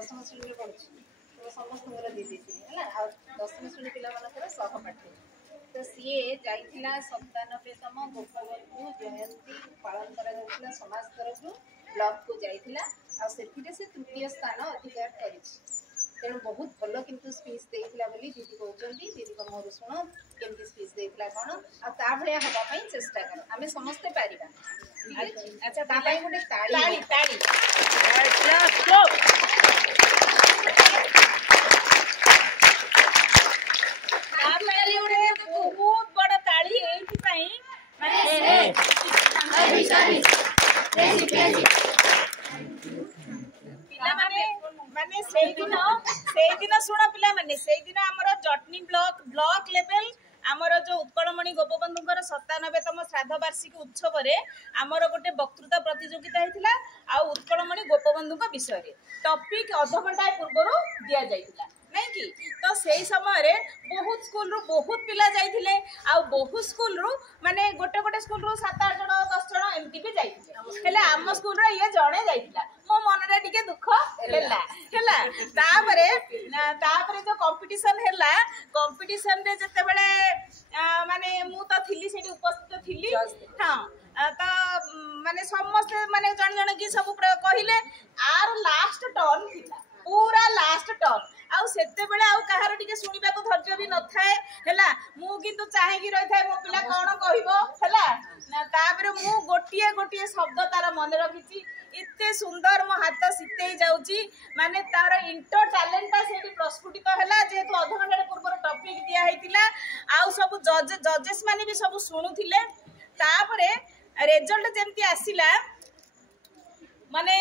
दशम श्रेणी पढ़ुँ समस्त दीदी है आ दशम श्रेणी पिला सहपाठी तो सी जाइला 97तम गोपबंधु जयंती पालन करा समाज तरफ ब्लॉक को जाइला से तृतीय स्थान अधिकार कर तेणु बहुत भल किंतु स्पीच देइथिला बोली दीदी कहते दीदी को मोर शुण केमती स्पीच देइथिला कौन आ भाया हवाई चेष्टा कर आम समस्ते पारिबा। अच्छा गोटे ताली ताली बहुत बड़ा ताली माने से दिन शुण पिला माने से दिन हमर जटनी ब्लॉक लेवल आमर जो उत्कलमणि गोपबंधुंकर 97तम श्राद्ध वार्षिक उत्सव रे आमर गोटे वक्तृता प्रतियोगिता होता आ उत्कलमणि गोपबंधु विषय टॉपिक अध घंटा पूर्व दिया जाइथिला नहीं कि तो सही समय रे बहुत स्कूल रू बहुत पिला जाइथिले आ बहुत स्कूल रू माने गोटे गोटे स्कूल रू 7-8 जण 10 जण एमती भी जाइथिले हेले आम स्कूल रे ये जणे जाइथिला मो मन रे टिके दुख हेला तापरे जो कंपटीशन हेला कंपटीशन रे जते बेले माने मु तो थिली सेठी उपस्थित थिली हां तो माने समस्त माने जण जण की सब कहिले आर लास्ट टर्न थिला पूरा लास्ट टर्न आउ सेते बेले आउ कहार टिके सुनिबा को धैर्य भी न थाए हैला मु किंतु चाहे कि रहि थाए मो पिला कोन कहबो हैला तापरे मु गोटिए गोटिए शब्द तार मन रखिची इत्ते सुंदर मो हाथ सितेई जाउची माने तार इंटर टैलेंट सेठी प्रस्फुटित हैला जेतु अध घंटा पूर्व टॉपिक दिया हैतिला आउ सब जजेस माने भी सब सुनुथिले तापरे रिजल्ट जेमती आसीला माने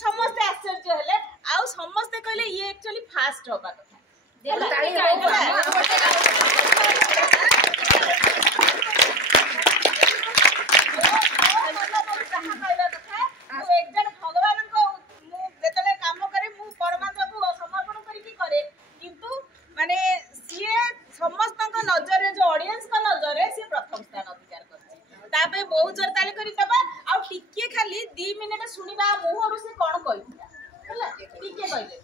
समस्त आश्चर्य हेले आउ समस्त कहले ये एक्चुअली फास्ट होबा भगवान को जेतले काम करे मु परमात्मा को समर्पण करी करे किंतु माने सीए समस्त नजर रे जो ऑडियंस का नजर रे सी प्रथम स्थान अधिकार करछि तापे बहुत जोर ताली करी तबा आ टिके खाली 2 मिनिट सुनिबा मुहरु से कोन कहिला हला टिके कहले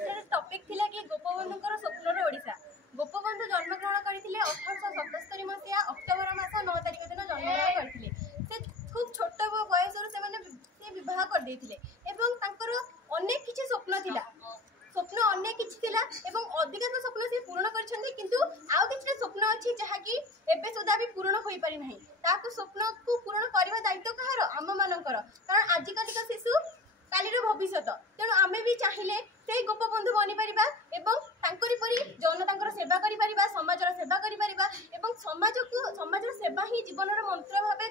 एटा टॉपिक थिला कि गोपबंधुकर स्वप्नर ओडिसा गोपबंधु जन्म ग्रहण करथिले 1877 मसिया अक्टोबर मास 9 तारिख दिन जन्म ग्रहण करथिले से खूब छोट बयस रो से माने से विवाह कर देथिले एवं तांकर अनेक किछि स्वप्न थिला स्वप्न अनेक किछि थिला एवं अधिकांश स्वप्न से पूर्ण करछन्ते किंतु आउ किछि स्वप्न अछि जहा कि एबे सुधा भी पूर्ण होई पारि नाही ताको स्वप्न को पूर्ण करबा दायित्व कहार आम मानकर कारण आजिकाली का शिशु कालीर भविष्यत तेणु आमे भी चाहिए से गोपबंधु बनी पारिबा एवं तांकरी परि जनतांकर सेवा करि पारिबा समाजर सेवा करि पारिबा एवं समाजर सेवा ही जीवनर मंत्र भाबे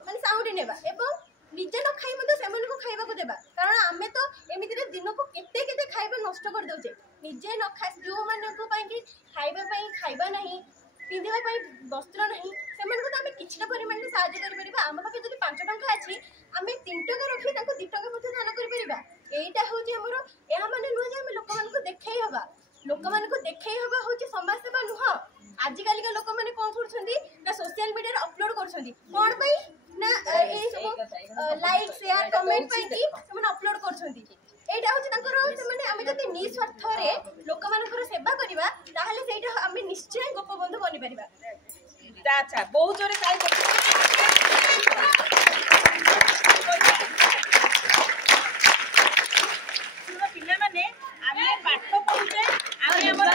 माने साउंडी नेबा एवं निजे न खाई मते सेमन को खाइबा को देबा कारण आमे तो एमिति रे दिन को केते केते खाइबा नष्ट कर दोचे निजे न खाइ जो माने को पई कि खाइबा नहीं पिंधिबा पई वस्त्र नहीं सेमन को आमे किछटा परिमाण में सहायता करि परिबा आम पाखे जदि 5 टंका अछि आमे 3 टंका रखि ताको 2 टंका मते दान करि परिबा एटा होची हमर एहा माने नुह जे आमे लोक मान को देखाई हबा होची समाज सेवा नुह आजि काली का लोक माने कोन करछंती ना सोशल मीडिया रे अपलोड करछंती कोन पई ना ए सब लाइक शेयर कमेंट पई कि हम अपलोड करछंती एटा होची तांकर से माने आमे जति निस्वार्थ रे लोक मानकर सेवा करिबा ताहाले सेटा आमे निश्चय गोपबंधु बनि परिबा। अच्छा बहुत जोरे काई सुनो पिला माने आमे पाठ पढुचे आमे हमर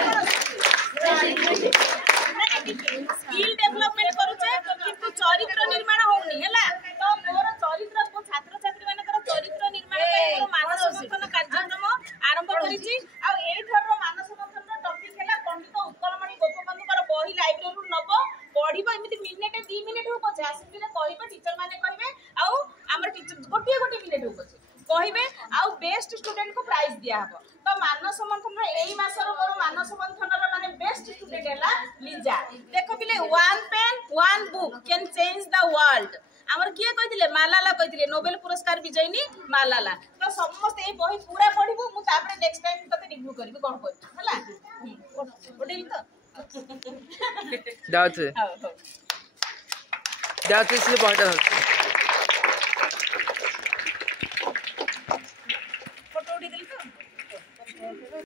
स्किल डेवलपमेंट करूचे किंतु चरित्र निर्माण होउनी हैला तो मोर चरित्र को छात्र छात्री मानकर चरित्र निर्माण ପାଇଁ मोर मानस मंथन कार्यक्रम आरंभ करिछि आ एई थर मानस मंथन टॉपिक हैला पंडित उत्कलमणि गोपबंधुकर बही लाइब्रेरी रु नबो पढिबो एमिति मिनिट 2 मिनिट हो पछे आसिले कहबे टीचर माने कहबे आ हमर टीचर गोटे मिनिट हो पछे कहबे आ बेस्ट स्टूडेंट को प्राइज दिया हबो तो मानस मंथन एई मासर मोर मानस मंथन र माने बेस्ट स्टूडेंट हैला लिजा देखो पिले one pen one book can change the world हमर किए कहिथिले मालाला कहिथिले नोबेल पुरस्कार विजयनी मालाला तो समस्त ए बही पूरा पढिबो मु तापरे नेक्स्ट टाइम तते रिव्यू करबी कोन कोन हला ओडेल तो जाउथे जाउथे से पॉइंट ଷ୍ଟେଟ୍ର